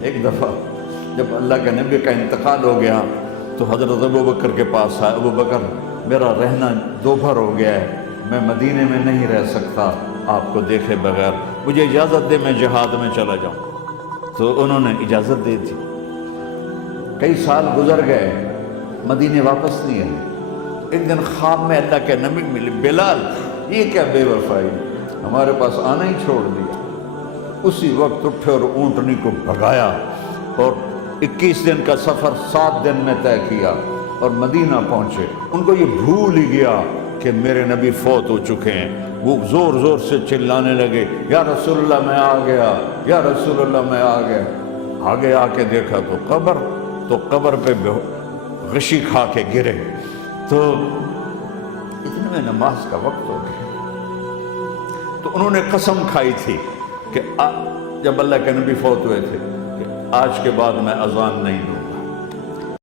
ایک دفعہ جب اللہ کے نبی کا انتقال ہو گیا تو حضرت ابوبکر کے پاس آئے، ابوبکر میرا رہنا دوپہر ہو گیا ہے، میں مدینے میں نہیں رہ سکتا آپ کو دیکھے بغیر، مجھے اجازت دے میں جہاد میں چلا جاؤں۔ تو انہوں نے اجازت دے دی۔ کئی سال گزر گئے، مدینے واپس نہیں آئے۔ ایک دن خواب میں اللہ کے نبی ملے، بلال یہ کیا بے وفائی، ہمارے پاس آنا ہی چھوڑ دیا۔ اسی وقت اٹھے اور اونٹنی کو بھگایا اور 21 دن کا سفر 7 دن میں طے کیا اور مدینہ پہنچے۔ ان کو یہ بھول ہی گیا کہ میرے نبی فوت ہو چکے ہیں۔ وہ زور زور سے چلانے لگے، یا رسول اللہ میں آ گیا، یا رسول اللہ میں آ گیا۔ آگے آ کے دیکھا تو قبر پہ غشی کھا کے گرے۔ تو اتنے میں نماز کا وقت ہو گیا۔ تو انہوں نے قسم کھائی تھی کہ جب اللہ کے نبی فوت ہوئے تھے کہ آج کے بعد میں اذان نہیں دوں